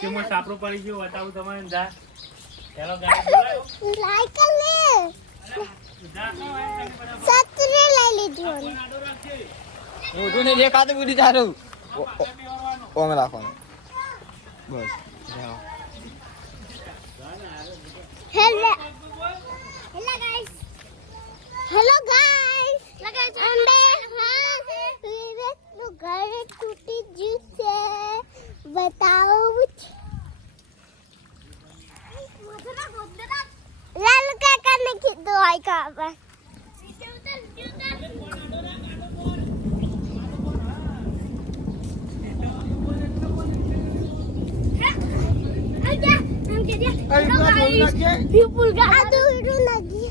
કે મો સાપરો પડી ગયો બતાવું તમને જા ચાલો ગાઈસ બોલાયો લાઈક કર લે સત્રે લઈ લીધું હું તો ને એક હાથ ઉડી જારું ઓમે રાખવાનું બસ જાઓ હેલો ગાઈસ અંબે હા વીરનું ઘર તૂટી ગયું છે બતાવો લાલ કાકાને કીધું હોય ખબર People got aduh lagi.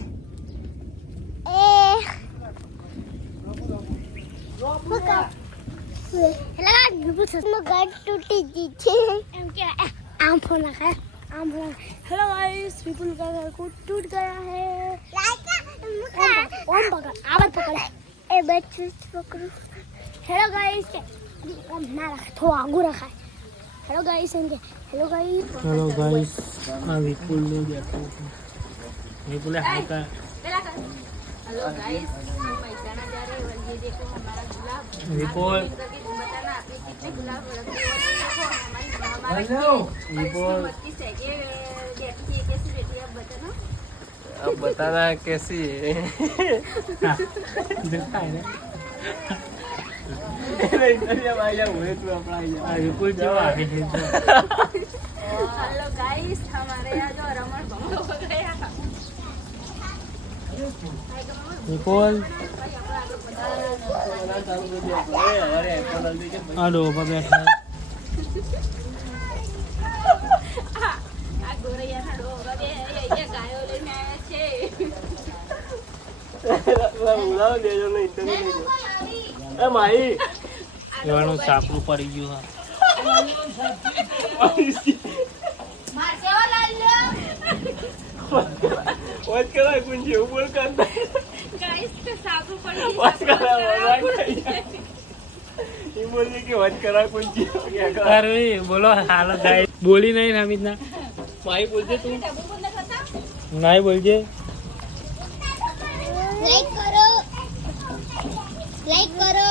Bukan. Hello, people semua gad टूटी जी छे. एम क्या आम फोन लगा आम फोन. Hello guys, people का घर को टूट गया है. ओम पकड़, आवाज पकड़. ए बच्चे पकड़ो. Hello guys, ओम ना रखा, थोड़ा आगू रखा. Hello guys, इनके. Hello guys. हेलो गाइस आ विपुल ने बैठो विपुल हाय का हेलो गाइस हम मैदाना जा रहे हैं ये देखो हमारा गुलाब विपुल बताना आपने कितने गुलाब रखे हैं देखो हमारी विपुल मत्ती से ये बैठी है कैसी बैठी है अब बताना अब बताना कैसी है देखा है ना विपुल जो आगे थे हेलो गाइस हमारे यहाँ जो रमण भंग हो गया विपुल हेलो बाबा આ ગોરૈયાના ડોગા બે અહીંયા ગાયો લઈને આવ્યા છે બોલાવો દેજો ને ઇન્ટરવ્યુ લેજો એ માહી એવાનું સાપરું પડી ગયું હા માર સેવા લાલ લો વાત કરા કુંજી ઉપર કરતા ગાઈસ તો સાબુ પડી વાત કરા ये बोलिए कि વાત કરા કુંજી क्या कर अरे बोलो हालत गाइस बोली नहीं ना इतना माही बोलते तू ડબ્બુ બંધ કરતા नहीं बोलजे लाइक करो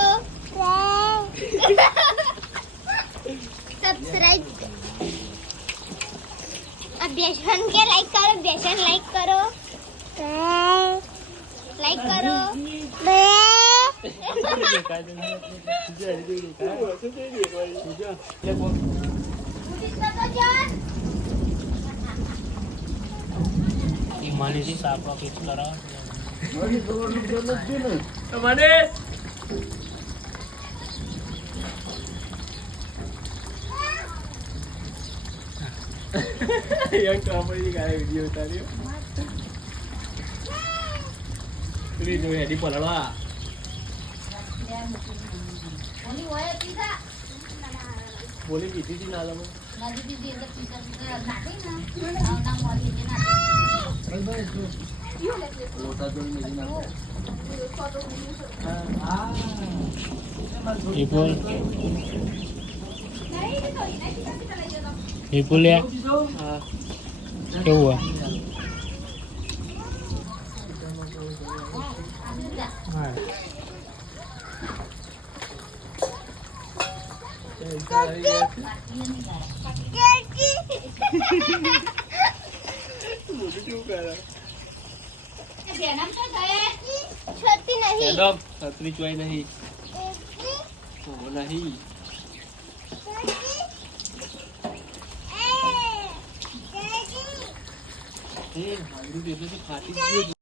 सब्सक्राइब अब बेसन के लाइक करो મને થી સાપરો ફિક્સ કરો મને yang kamu kayak video tadi ini जो है दी पलवा ઓની હોય પીઝા बोली किती दी नाला में નદી દીદી અંદર પીઝા નાખી ના ના મોરી કે ના लोटा जो मेरी ना विपुल विपुल या क्या हुआ हाँ मुझे क्यों कर रहा બેનમ તો જાય छोटी नहीं मैडम छतरी चुई नहीं वो नहीं ए हांडी दे दे खाती